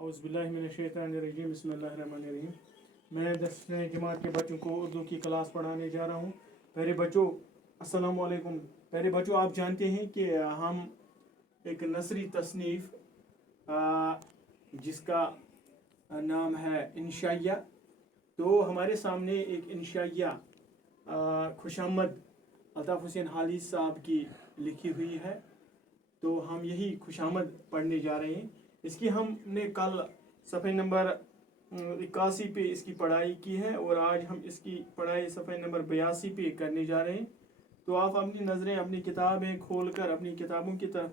औज़ुबिल्लाहिमिनश्शैतानिर्रजीम बिस्मिल्लाहिर्रहमानिर्रहीम। मैं 10वीं जमात के बच्चों को उर्दू की क्लास पढ़ाने जा रहा हूँ। प्यारे बच्चों, अस्सलाम वालेकुम। प्यारे बच्चों, आप जानते हैं कि हम एक नसरी तसनीफ़ जिसका नाम है इंशाइया, तो हमारे सामने एक इंशाइया खुशामद अल्ताफ़ हुसैन हाली साहब की लिखी हुई है। तो हम यही खुशामद पढ़ने जा रहे हैं। इसकी हमने कल सफ़े नंबर 81 पे इसकी पढ़ाई की है और आज हम इसकी पढ़ाई सफ़े नंबर 82 पे करने जा रहे हैं। तो आप अपनी नज़रें अपनी किताबें खोलकर अपनी किताबों की तरफ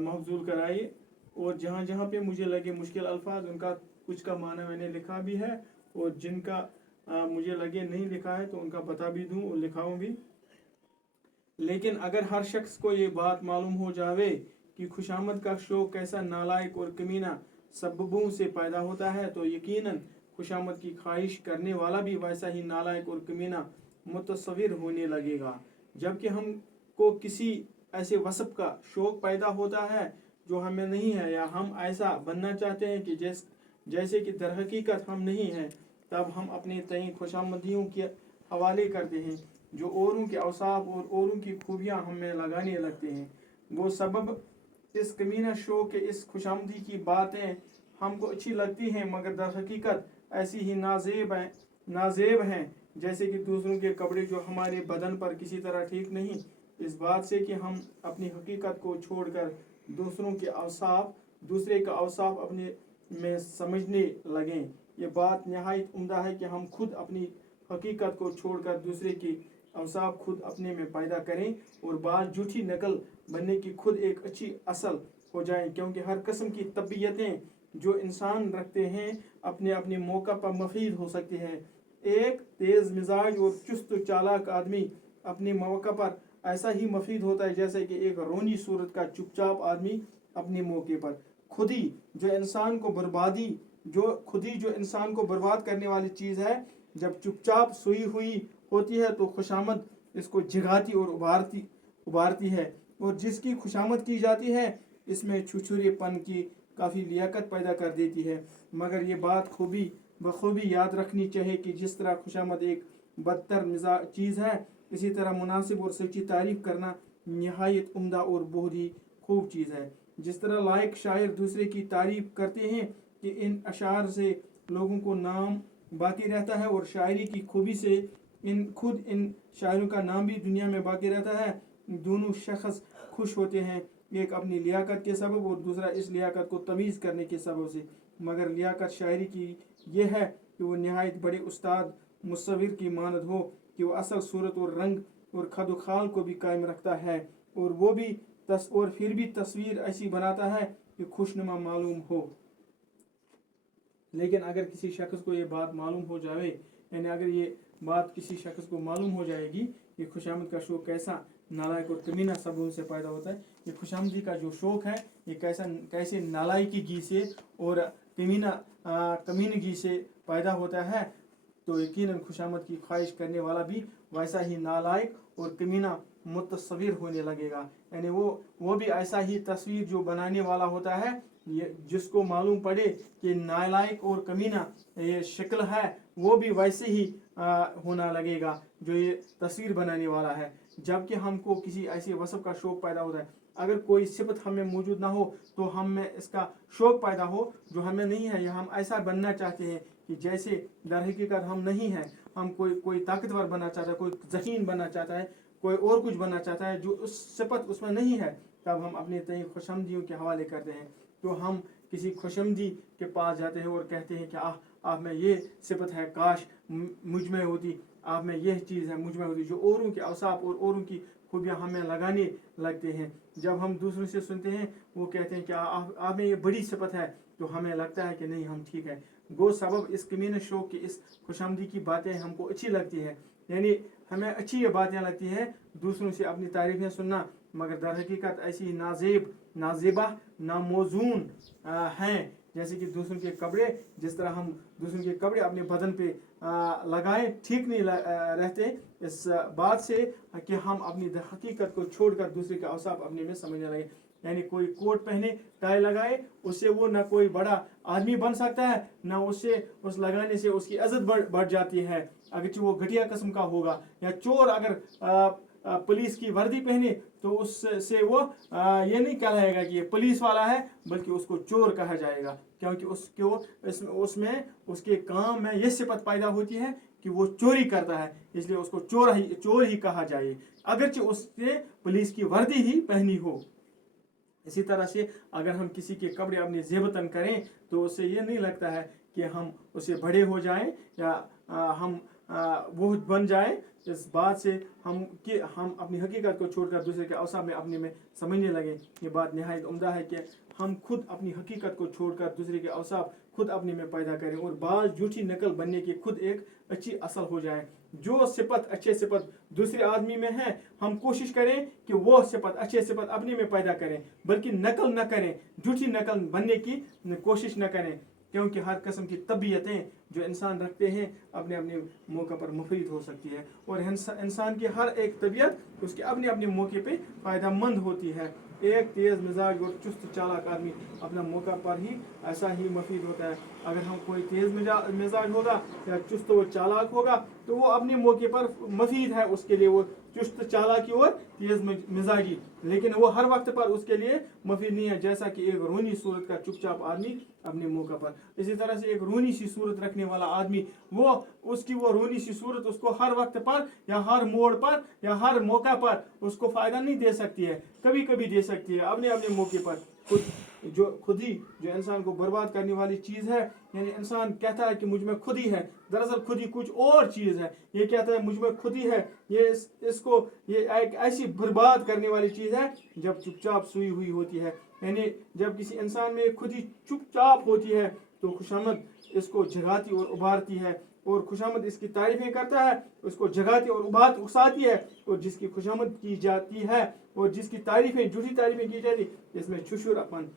मबजूल कराइए और जहाँ जहाँ पे मुझे लगे मुश्किल अल्फाज उनका कुछ का माना मैंने लिखा भी है और जिनका मुझे लगे नहीं लिखा है तो उनका बता भी दूँ और लिखाऊँ भी। लेकिन अगर हर शख्स को ये बात मालूम हो जावे कि खुशामद का शौक़ कैसा नालायक और कमीना सबबों से पैदा होता है तो यकीनन खुशामद की ख्वाहिश करने वाला भी वैसा ही नालायक और कमीना मुतसव्विर होने लगेगा। जबकि हमको किसी ऐसे वसफ़ का शौक़ पैदा होता है जो हमें नहीं है या हम ऐसा बनना चाहते हैं कि जैसे कि दरहकीकत हम नहीं हैं, तब हम अपने तय खुशामदियों के हवाले करते हैं जो औरों के औसाफ और औरों की खूबियाँ हमें लगाने लगते हैं। वो सबब इस कमीना शौक़ के इस खुशामदी की बातें हमको अच्छी लगती हैं मगर दर हकीकत ऐसी ही नाजेब हैं जैसे कि दूसरों के कपड़े जो हमारे बदन पर किसी तरह ठीक नहीं। इस बात से कि हम अपनी हकीकत को छोड़कर दूसरे का औसाफ अपने में समझने लगें। ये बात नहायत उम्दा है कि हम खुद अपनी हकीकत को छोड़कर दूसरे की औसाफ खुद अपने में पैदा करें और बाद झूठी नकल बनने की खुद एक अच्छी असल हो जाएं, क्योंकि हर किस्म की तबीयतें जो इंसान रखते हैं अपने अपने मौका पर मफीद हो सकती हैं। एक तेज़ मिजाज और चुस्त चालाक आदमी अपने मौका पर ऐसा ही मफीद होता है जैसे कि एक रोनी सूरत का चुपचाप आदमी अपने मौके पर। खुदी जो इंसान को बर्बाद करने वाली चीज़ है, जब चुपचाप सोई हुई होती है तो खुशामद इसको जगाती और उबारती है और जिसकी खुशामद की जाती है इसमें छुछुरेपन की काफ़ी लियाकत पैदा कर देती है। मगर ये बात बखूबी याद रखनी चाहिए कि जिस तरह खुशामद एक बदतर मिजाज चीज़ है, इसी तरह मुनासिब और सच्ची तारीफ़ करना नहायत उम्दा और बहुत ही खूब चीज़ है। जिस तरह लायक शायर दूसरे की तारीफ़ करते हैं कि इन अशार से लोगों को नाम बाकी रहता है और शायरी की खूबी से इन शायरों का नाम भी दुनिया में बाकी रहता है, दोनों शख्स खुश होते हैं, एक अपनी लियाकत के सबब और दूसरा इस लियाकत को तमीज़ करने के सबब से। मगर लियाकत शायरी की ये है कि वो नहायत बड़े उस्ताद मुसव्विर की मानद हो कि वो असल सूरत और रंग और खदुखाल को भी कायम रखता है और फिर भी तस्वीर ऐसी बनाता है कि खुशनुमा मालूम हो। लेकिन अगर किसी शख्स को ये बात मालूम हो जाए, यानी अगर ये बात किसी शख्स को मालूम हो जाएगी कि खुशामद का शौक़ कैसा नालायक और कमीना सबों से पैदा होता है, ये खुशामदी का जो शौक़ है ये कैसे नालायकी से और कमीनगी से पैदा होता है, तो यकीनन खुशामद की ख्वाहिश करने वाला भी वैसा ही नालायक और कमीना मुतसव्विर होने लगेगा। यानी वो भी ऐसा ही तस्वीर जो बनाने वाला होता है, ये जिसको मालूम पड़े कि नालायक और कमीना ये शक्ल है, वो भी वैसे ही होना लगेगा जो ये तस्वीर बनाने वाला है। जबकि हमको किसी ऐसे वसफ़ का शौक़ पैदा होता है, अगर कोई सिफत हमें मौजूद ना हो तो हम में इसका शौक़ पैदा हो जो हमें नहीं है, या हम ऐसा बनना चाहते हैं कि जैसे दर हकीकत हम नहीं हैं, हम कोई ताकतवर बनना चाहता है, कोई ज़हीन बनना चाहता है, कोई और कुछ बनना चाहता है जो उस सिफत उसमें नहीं है, तब हम अपने तय खुशामदियों के हवाले करते हैं। तो हम किसी खुशामदी के पास जाते हैं और कहते हैं कि आप में ये सिफत है, काश मुझ में होती, आप में यह चीज़ है मुझ में होती, जो औरों के औसाफ और औरों की खूबियाँ हमें लगाने लगते हैं। जब हम दूसरों से सुनते हैं वो कहते हैं कि आप में ये बड़ी सिफत है, तो हमें लगता है कि नहीं हम ठीक है। वो सबब इस कमीने शौक़ की इस खुशामदी की बातें हमको अच्छी लगती है, यानी हमें अच्छी ये बातें लगती है दूसरों से अपनी तारीफ़ें सुनना, मगर दर हकीकत ऐसी नाजेबा नामौजून हैं जैसे कि दूसरों के कपड़े। जिस तरह हम दूसरों के कपड़े अपने बदन पे लगाएं ठीक नहीं रहते, इस बात से कि हम अपनी हकीकत को छोड़कर दूसरे का औसाफ अपने में समझने लगे। यानी कोई कोट पहने टाई लगाए उससे वो ना कोई बड़ा आदमी बन सकता है, ना उससे उस लगाने से उसकी इज्जत बढ़ जाती है अगर वो घटिया किस्म का होगा। या चोर अगर पुलिस की वर्दी पहने तो उससे वो ये नहीं कहलाएगा कि ये पुलिस वाला है, बल्कि उसको चोर कहा जाएगा, क्योंकि उसमें उसके काम में ये सिफत पैदा होती है कि वो चोरी करता है, इसलिए उसको चोर ही कहा जाए, अगरचे उसने पुलिस की वर्दी ही पहनी हो। इसी तरह से अगर हम किसी के कपड़े अपने जेबतन करें तो उससे ये नहीं लगता है कि हम उससे बड़े हो जाएं या हम वो बन जाएं। इस बात से हम अपनी हकीकत को छोड़कर दूसरे के अवसाफ में अपने में समझने लगे। ये बात निहायत उम्दा है कि हम खुद अपनी हकीकत को छोड़कर दूसरे के अवसाफ खुद अपने में पैदा करें और बाल झूठी नकल बनने की खुद एक अच्छी असल हो जाए। जो सिफत अच्छे सिफत दूसरे आदमी में है हम कोशिश करें कि वो सिफत अच्छे सिफत अपने में पैदा करें, बल्कि नकल न करें, झूठी नकल बनने की कोशिश न करें, क्योंकि हर किस्म की तबीयतें जो इंसान रखते हैं अपने अपने मौके पर मुफीद हो सकती है और इंसान की हर एक तबीयत उसके अपने अपने मौके पे फ़ायदेमंद होती है। एक तेज़ मिजाज और चुस्त चालाक आदमी अपना मौका पर ही ऐसा ही मुफीद होता है। अगर हम कोई तेज़ मिजाज होगा या चुस्त व चालाक होगा तो वो अपने मौके पर मुफीद है, उसके लिए वो चुस्त चालाकी और तेज़ मिजाजी, लेकिन वो हर वक्त पर उसके लिए मुफीद नहीं है, जैसा कि एक रोनी सूरत का चुपचाप आदमी अपने मौका पर। इसी तरह से एक रोनी सी सूरत रखने वाला आदमी उसकी वो रोनी सी सूरत उसको हर वक्त पर या हर मोड़ पर या हर मौका पर उसको फ़ायदा नहीं दे सकती है, कभी कभी दे सकती है अपने अपने मौके पर। खुद ही जो इंसान को बर्बाद करने वाली चीज़ है, यानी इंसान कहता है कि मुझ में खुद ही है, दरअसल खुद ही कुछ और चीज़ है। ये कहता है मुझ में खुद ही है, ये एक ऐसी बर्बाद करने वाली चीज़ है जब चुपचाप सोई हुई होती है। यानी जब किसी इंसान में खुद ही चुपचाप होती है तो खुशामद इसको जगाती और उभारती है, और खुशामद इसकी तारीफें करता है, उसको जगाती और उकसाती है। और जिसकी खुशामद की जाती है और जिसकी तारीफें झूठी तारीफें की जाती है, इसमें छुछुरापन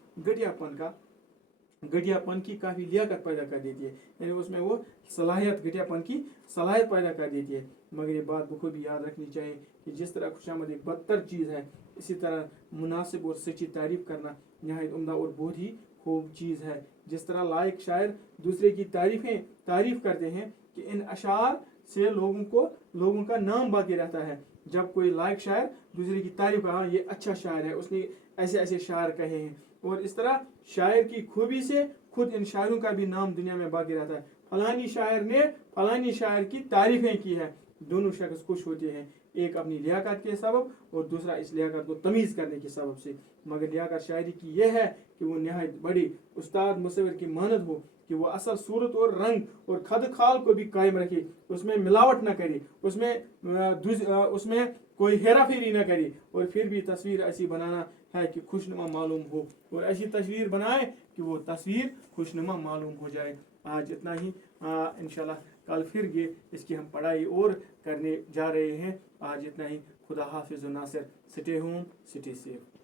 घटियापन की काफ़ी लियाकत पैदा कर देती है, यानी उसमें वो घटियापन की सलाहियत पैदा कर देती है। मगर ये बात बखूबी याद रखनी चाहिए कि जिस तरह खुशामद एक बदतर चीज़ है, इसी तरह मुनासिब और सच्ची तारीफ करना नहायत उम्दा और बहुत ही खूब चीज़ है। जिस तरह लायक शायर दूसरे की तारीफ करते हैं कि इन अशार से लोगों का नाम बाकी रहता है। जब कोई लायक शायर दूसरे की तारीफ कर, हाँ ये अच्छा शायर है, उसने ऐसे ऐसे शायर कहे हैं, और इस तरह शायर की खूबी से खुद इन शायरों का भी नाम दुनिया में बाकी रहता है। फलानी शायर ने फलानी शायर की तारीफें की है, दोनों शख्स खुश होते हैं, एक अपनी लियाकत के सबब और दूसरा इस लियाकत को तमीज़ करने के सबब से। मगर लियाकत शायरी की यह है कि वो नहायत बड़ी उस्ताद मुसव्विर की मानद हो कि वो असल सूरत और रंग और खद खाल को भी कायम रखे, उसमें मिलावट ना करे, उसमें कोई हेरा फेरी ना करे, और फिर भी तस्वीर ऐसी बनाना है कि खुशनुमा मालूम हो, और ऐसी तस्वीर बनाए कि वो तस्वीर खुशनुमा मालूम हो जाए। आज इतना ही, इंशाल्लाह कल फिर ये इसकी हम पढ़ाई और करने जा रहे हैं। आज इतना ही। खुदा हाफिज़ Nasir. Stay home, stay safe.